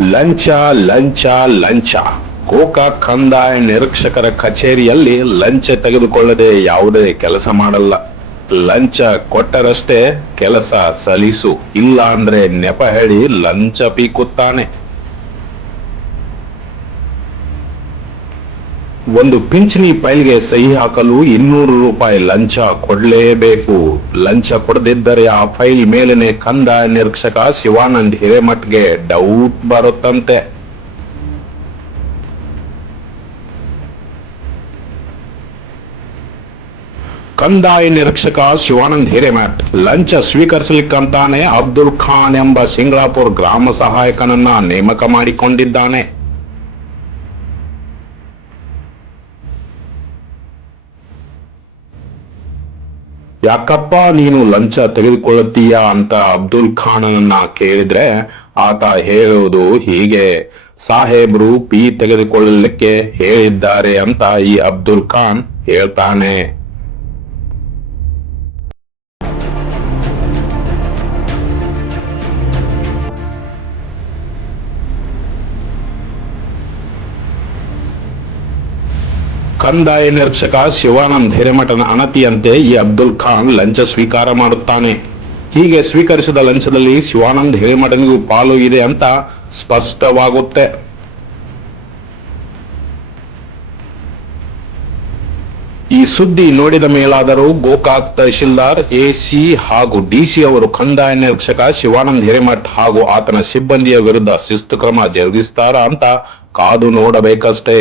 ಲಂಚ ಲಂಚ ಲಂಚ. ಗೋಕಾಕ್ ಕಂದಾಯ ನಿರೀಕ್ಷಕರ ಕಚೇರಿಯಲ್ಲಿ ಲಂಚ ತೆಗೆದುಕೊಳ್ಳದೆ ಯಾವುದೇ ಕೆಲಸ ಮಾಡಲ್ಲ. ಲಂಚ ಕೊಟ್ಟರಷ್ಟೇ ಕೆಲಸ ಸಲ್ಲಿಸು, ಇಲ್ಲ ಅಂದ್ರೆ ನೆಪ ಹೇಳಿ ಲಂಚ ಪೀಕುತ್ತಾನೆ. ಒಂದು ಪಿಂಚಣಿ ಫೈಲ್ಗೆ ಸಹಿ ಹಾಕಲು 200 ರೂಪಾಯಿ ಲಂಚ ಕೊಡಲೇಬೇಕು. ಲಂಚ ಕೊಡದಿದ್ದರೆ ಆ ಫೈಲ್ ಮೇಲಿನ ಕಂದಾಯ ನಿರೀಕ್ಷಕ ಶಿವಾನಂದ್ ಹಿರೇಮಠ್ಗೆ ಡೌಟ್ ಬರುತ್ತಂತೆ. ಕಂದಾಯ ನಿರೀಕ್ಷಕ ಶಿವಾನಂದ್ ಹಿರೇಮಠ್ ಲಂಚ ಸ್ವೀಕರಿಸಲಿಕ್ಕಂತಾನೆ ಅಬ್ದುಲ್ ಖಾನ್ ಎಂಬ ಸಿಂಗ್ಲಾಪುರ್ ಗ್ರಾಮ ಸಹಾಯಕನನ್ನ ನೇಮಕ ಮಾಡಿಕೊಂಡಿದ್ದಾನೆ. ಯಾಕಪ್ಪ ನೀನು ಲಂಚ ತೆಗೆದುಕೊಳ್ಳುತ್ತೀಯ ಅಂತ ಅಬ್ದುಲ್ ಖಾನನ್ನ ಕೇಳಿದ್ರೆ ಆತ ಹೇಳುವುದು ಹೀಗೆ: ಸಾಹೇಬ್ರು ಪಿ ತೆಗೆದುಕೊಳ್ಳಲಿಕ್ಕೆ ಹೇಳಿದ್ದಾರೆ ಅಂತ ಈ ಅಬ್ದುಲ್ ಖಾನ್ ಹೇಳ್ತಾನೆ. ಕಂದಾಯ ನಿರೀಕ್ಷಕ ಶಿವಾನಂದ್ ಹಿರೇಮಠನ ಅಣತಿಯಂತೆ ಈ ಅಬ್ದುಲ್ ಖಾನ್ ಲಂಚ ಸ್ವೀಕಾರ ಮಾಡುತ್ತಾನೆ. ಹೀಗೆ ಸ್ವೀಕರಿಸಿದ ಲಂಚದಲ್ಲಿ ಶಿವಾನಂದ್ ಹಿರೇಮಠನಿಗೂ ಪಾಲು ಇದೆ ಅಂತ ಸ್ಪಷ್ಟವಾಗುತ್ತೆ. ಈ ಸುದ್ದಿ ನೋಡಿದ ಮೇಲಾದರೂ ಗೋಕಾಕ್ ತಹಶೀಲ್ದಾರ್, ಎಸಿ ಹಾಗೂ ಡಿಸಿ ಅವರು ಕಂದಾಯ ನಿರೀಕ್ಷಕ ಶಿವಾನಂದ್ ಹಿರೇಮಠ್ ಹಾಗೂ ಆತನ ಸಿಬ್ಬಂದಿಯ ವಿರುದ್ಧ ಶಿಸ್ತು ಕ್ರಮ ಜರುಗಿಸ್ತಾರಾ ಅಂತ ಕಾದು ನೋಡಬೇಕಷ್ಟೇ.